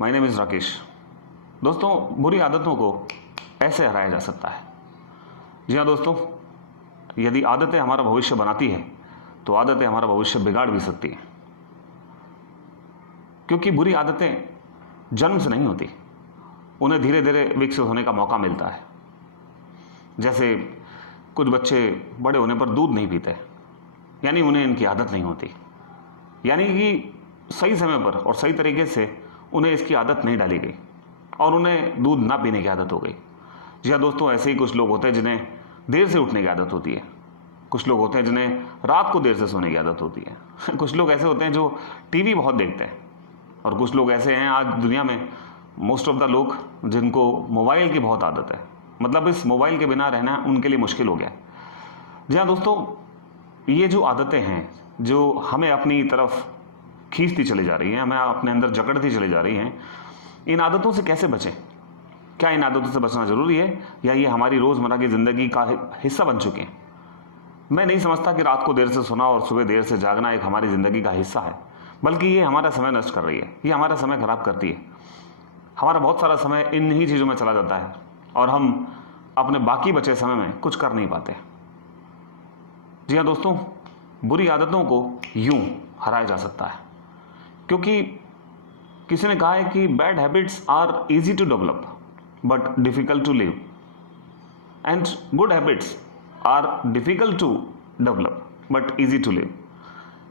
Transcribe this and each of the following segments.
My name is Rakesh. दोस्तों, बुरी आदतों को ऐसे हराया जा सकता है। जी हाँ दोस्तों, यदि आदतें हमारा भविष्य बनाती है तो आदतें हमारा भविष्य बिगाड़ भी सकती हैं, क्योंकि बुरी आदतें जन्म से नहीं होती, उन्हें धीरे धीरे विकसित होने का मौका मिलता है। जैसे कुछ बच्चे बड़े होने पर दूध नहीं पीते, यानी उन्हें इनकी आदत नहीं होती, यानी कि सही समय पर और सही तरीके से उन्हें इसकी आदत नहीं डाली गई और उन्हें दूध ना पीने की आदत हो गई। जी हाँ दोस्तों, ऐसे ही कुछ लोग होते हैं जिन्हें देर से उठने की आदत होती है। कुछ लोग होते हैं जिन्हें रात को देर से सोने की आदत होती है। कुछ लोग ऐसे होते हैं जो टीवी बहुत देखते हैं, और कुछ लोग ऐसे हैं आज दुनिया में मोस्ट ऑफ द लोग जिनको मोबाइल की बहुत आदत है। मतलब इस मोबाइल के बिना रहना उनके लिए मुश्किल हो गया है। जी हाँ दोस्तों, ये जो आदतें हैं जो हमें अपनी तरफ खींचती चली जा रही हैं, हमें अपने अंदर जकड़ती चली जा रही हैं, इन आदतों से कैसे बचें? क्या इन आदतों से बचना ज़रूरी है, या ये हमारी रोज़मर्रा की ज़िंदगी का हिस्सा बन चुके हैं? मैं नहीं समझता कि रात को देर से सोना और सुबह देर से जागना एक हमारी ज़िंदगी का हिस्सा है, बल्कि ये हमारा समय नष्ट कर रही है, ये हमारा समय खराब करती है। हमारा बहुत सारा समय इन ही चीज़ों में चला जाता है और हम अपने बाकी बचे समय में कुछ कर नहीं पाते। जी हाँ दोस्तों, बुरी आदतों को यूं हराया जा सकता है, क्योंकि किसी ने कहा है कि bad habits are easy to develop but difficult to leave, and good habits are difficult to develop but easy to leave.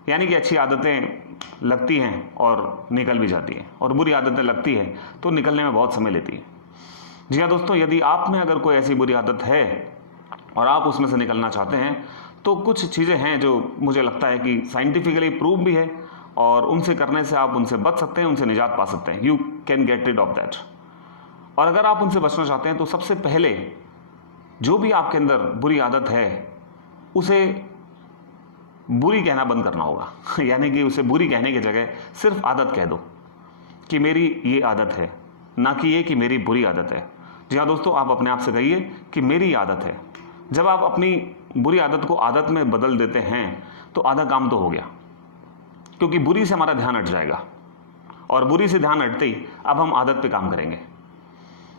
यानी कि अच्छी आदतें लगती हैं और निकल भी जाती हैं, और बुरी आदतें लगती हैं तो निकलने में बहुत समय लेती हैं। जी हाँ दोस्तों, यदि आप में अगर कोई ऐसी बुरी आदत है और आप उसमें से निकलना चाहते हैं, तो कुछ चीज़ें हैं जो मुझे लगता है कि साइंटिफिकली प्रूव भी है, और उनसे करने से आप उनसे बच सकते हैं, उनसे निजात पा सकते हैं। You can get rid of that. और अगर आप उनसे बचना चाहते हैं तो सबसे पहले जो भी आपके अंदर बुरी आदत है उसे बुरी कहना बंद करना होगा। यानी कि उसे बुरी कहने की जगह सिर्फ आदत कह दो कि मेरी ये आदत है, ना कि ये कि मेरी बुरी आदत है। जी हाँ दोस्तों, आप अपने आप से कहिए कि मेरी आदत है। जब आप अपनी बुरी आदत को आदत में बदल देते हैं तो आधा काम तो हो गया, क्योंकि बुरी से हमारा ध्यान हट जाएगा, और बुरी से ध्यान हटते ही अब हम आदत पे काम करेंगे।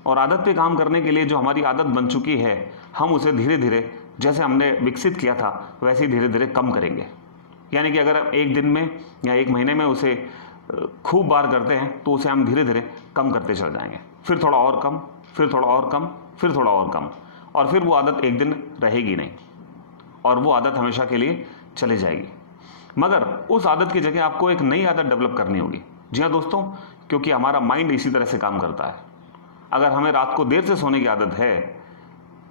और आदत पे काम करने के लिए जो हमारी आदत बन चुकी है, हम उसे धीरे धीरे जैसे हमने विकसित किया था वैसे ही धीरे धीरे कम करेंगे। यानी कि अगर एक दिन में या एक महीने में उसे खूब बार करते हैं तो उसे हम धीरे धीरे कम करते चल जाएंगे, फिर थोड़ा और कम, फिर थोड़ा और कम, फिर थोड़ा और कम, और फिर वो आदत एक दिन रहेगी नहीं, और वो आदत हमेशा के लिए चली जाएगी। मगर उस आदत की जगह आपको एक नई आदत डेवलप करनी होगी। जी हाँ दोस्तों, क्योंकि हमारा माइंड इसी तरह से काम करता है। अगर हमें रात को देर से सोने की आदत है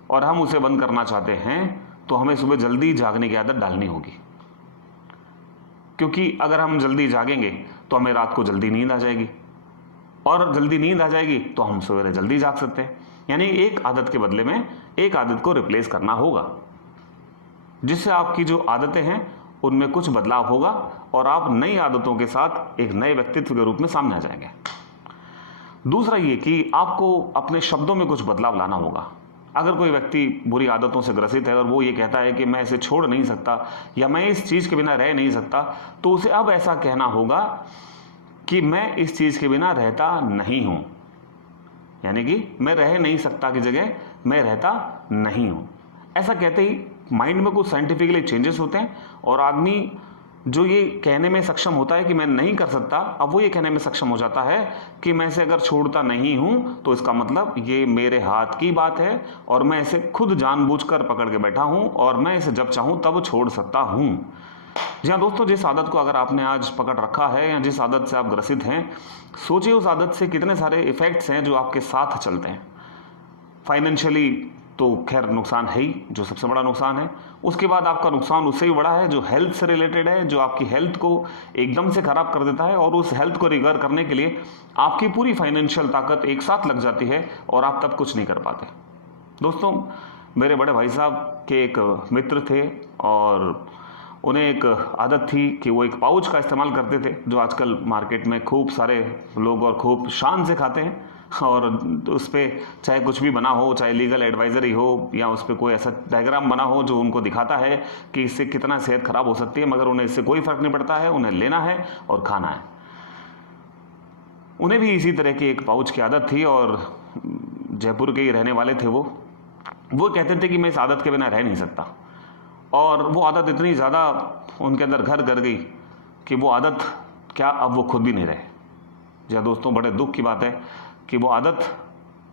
और हम उसे बंद करना चाहते हैं तो हमें सुबह जल्दी जागने की आदत डालनी होगी, क्योंकि अगर हम जल्दी जागेंगे तो हमें रात को जल्दी नींद आ जाएगी, और जल्दी नींद आ जाएगी तो हम सवेरे जल्दी जाग सकते हैं। यानी एक आदत के बदले में एक आदत को रिप्लेस करना होगा, जिससे आपकी जो आदतें हैं उनमें कुछ बदलाव होगा और आप नई आदतों के साथ एक नए व्यक्तित्व के रूप में सामने आ जाएंगे। दूसरा ये कि आपको अपने शब्दों में कुछ बदलाव लाना होगा। अगर कोई व्यक्ति बुरी आदतों से ग्रसित है और वो ये कहता है कि मैं इसे छोड़ नहीं सकता या मैं इस चीज़ के बिना रह नहीं सकता, तो उसे अब ऐसा कहना होगा कि मैं इस चीज़ के बिना रहता नहीं हूँ। यानी कि मैं रह नहीं सकता की जगह मैं रहता नहीं हूँ। ऐसा कहते ही माइंड में कुछ साइंटिफिकली चेंजेस होते हैं, और आदमी जो ये कहने में सक्षम होता है कि मैं नहीं कर सकता, अब वो ये कहने में सक्षम हो जाता है कि मैं इसे अगर छोड़ता नहीं हूँ तो इसका मतलब ये मेरे हाथ की बात है, और मैं इसे खुद जानबूझकर पकड़ के बैठा हूँ, और मैं इसे जब चाहूँ तब छोड़ सकता हूँ। जी हाँ दोस्तों, जिस आदत को अगर आपने आज पकड़ रखा है या जिस आदत से आप ग्रसित हैं, सोचिए उस आदत से कितने सारे इफेक्ट्स हैं जो आपके साथ चलते हैं। फाइनेंशियली तो खैर नुकसान है ही, जो सबसे बड़ा नुकसान है। उसके बाद आपका नुकसान उससे भी बड़ा है जो हेल्थ से रिलेटेड है, जो आपकी हेल्थ को एकदम से खराब कर देता है, और उस हेल्थ को रिकवर करने के लिए आपकी पूरी फाइनेंशियल ताकत एक साथ लग जाती है और आप तब कुछ नहीं कर पाते। दोस्तों, मेरे बड़े भाई साहब के एक मित्र थे, और उन्हें एक आदत थी कि वो एक पाउच का इस्तेमाल करते थे, जो आजकल मार्केट में खूब सारे लोग और खूब शान से खाते हैं, और उस पर चाहे कुछ भी बना हो, चाहे लीगल एडवाइजरी हो, या उस पर कोई ऐसा डायग्राम बना हो जो उनको दिखाता है कि इससे कितना सेहत खराब हो सकती है, मगर उन्हें इससे कोई फ़र्क नहीं पड़ता है, उन्हें लेना है और खाना है। उन्हें भी इसी तरह की एक पाउच की आदत थी और जयपुर के ही रहने वाले थे वो कहते थे कि मैं इस आदत के बिना रह नहीं सकता। और वो आदत इतनी ज़्यादा उनके अंदर घर कर गई कि वो आदत क्या अब वो खुद भी नहीं रहे। जी दोस्तों, बड़े दुख की बात है कि वो आदत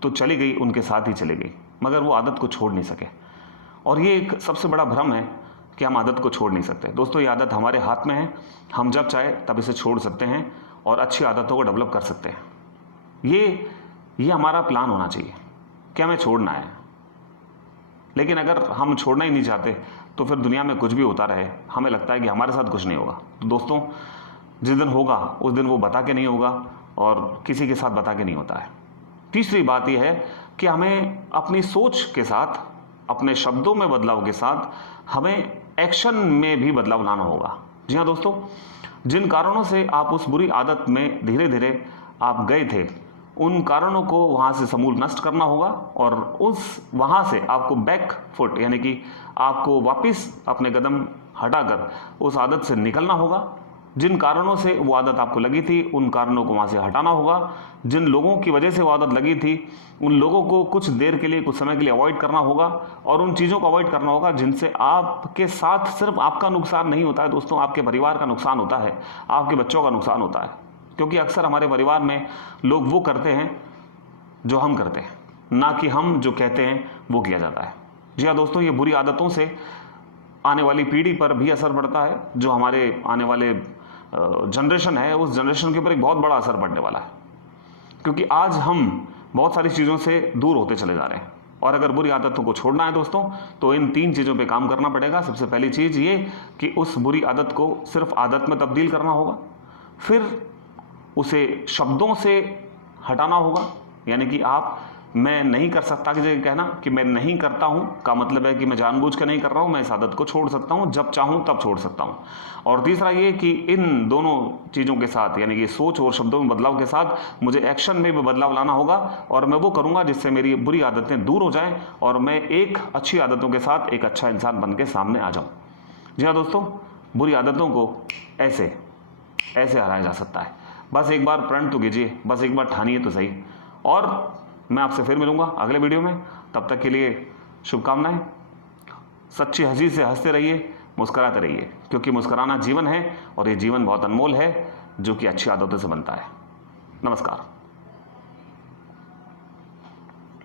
तो चली गई, उनके साथ ही चली गई, मगर वो आदत को छोड़ नहीं सके। और ये एक सबसे बड़ा भ्रम है कि हम आदत को छोड़ नहीं सकते। दोस्तों, ये आदत हमारे हाथ में है, हम जब चाहे तब इसे छोड़ सकते हैं और अच्छी आदतों को डेवलप कर सकते हैं। ये हमारा प्लान होना चाहिए कि हमें छोड़ना है। लेकिन अगर हम छोड़ना ही नहीं चाहते तो फिर दुनिया में कुछ भी होता रहे, हमें लगता है कि हमारे साथ कुछ नहीं होगा। तो दोस्तों, जिस दिन होगा उस दिन वो बता के नहीं होगा और किसी के साथ बता के नहीं होता है। तीसरी बात यह है कि हमें अपनी सोच के साथ, अपने शब्दों में बदलाव के साथ हमें एक्शन में भी बदलाव लाना होगा। जी हाँ दोस्तों, जिन कारणों से आप उस बुरी आदत में धीरे धीरे आप गए थे, उन कारणों को वहाँ से समूल नष्ट करना होगा और वहाँ से आपको बैक फुट यानी कि आपको वापस अपने कदम हटाकर उस आदत से निकलना होगा। जिन कारणों से वो आदत आपको लगी थी, उन कारणों को वहाँ से हटाना होगा। जिन लोगों की वजह से वो आदत लगी थी, उन लोगों को कुछ देर के लिए, कुछ समय के लिए अवॉइड करना होगा और उन चीज़ों को अवॉइड करना होगा जिनसे आपके साथ सिर्फ आपका नुकसान नहीं होता है दोस्तों, आपके परिवार का नुकसान होता है, आपके बच्चों का नुकसान होता है। क्योंकि अक्सर हमारे परिवार में लोग वो करते हैं जो हम करते हैं, ना कि हम जो कहते हैं वो किया जाता है। जी हाँ दोस्तों, ये बुरी आदतों से आने वाली पीढ़ी पर भी असर पड़ता है। जो हमारे आने वाले जनरेशन है, उस जनरेशन के ऊपर एक बहुत बड़ा असर पड़ने वाला है। क्योंकि आज हम बहुत सारी चीज़ों से दूर होते चले जा रहे हैं और अगर बुरी आदतों को छोड़ना है दोस्तों, तो इन 3 चीज़ों पे काम करना पड़ेगा। सबसे पहली चीज़ ये कि उस बुरी आदत को सिर्फ आदत में तब्दील करना होगा, फिर उसे शब्दों से हटाना होगा। यानी कि आप मैं नहीं कर सकता की जगह कहना कि मैं नहीं करता हूं का मतलब है कि मैं जानबूझ कर नहीं कर रहा हूं, मैं इस आदत को छोड़ सकता हूं, जब चाहूं तब छोड़ सकता हूं। और तीसरा ये कि इन दोनों चीज़ों के साथ, यानी कि सोच और शब्दों में बदलाव के साथ मुझे एक्शन में भी बदलाव लाना होगा और मैं वो करूंगा जिससे मेरी बुरी आदतें दूर हो जाएं और मैं एक अच्छी आदतों के साथ एक अच्छा इंसान बन के सामने आ जाऊँ। जी हाँ दोस्तों, बुरी आदतों को ऐसे हराया जा सकता है। बस एक बार प्रण तो कीजिए, बस एक बार ठानिए तो सही। और मैं आपसे फिर मिलूंगा अगले वीडियो में। तब तक के लिए शुभकामनाएं। सच्ची हंसी से हंसते रहिए, मुस्कुराते रहिए, क्योंकि मुस्कुराना जीवन है और ये जीवन बहुत अनमोल है जो कि अच्छी आदतों से बनता है। नमस्कार।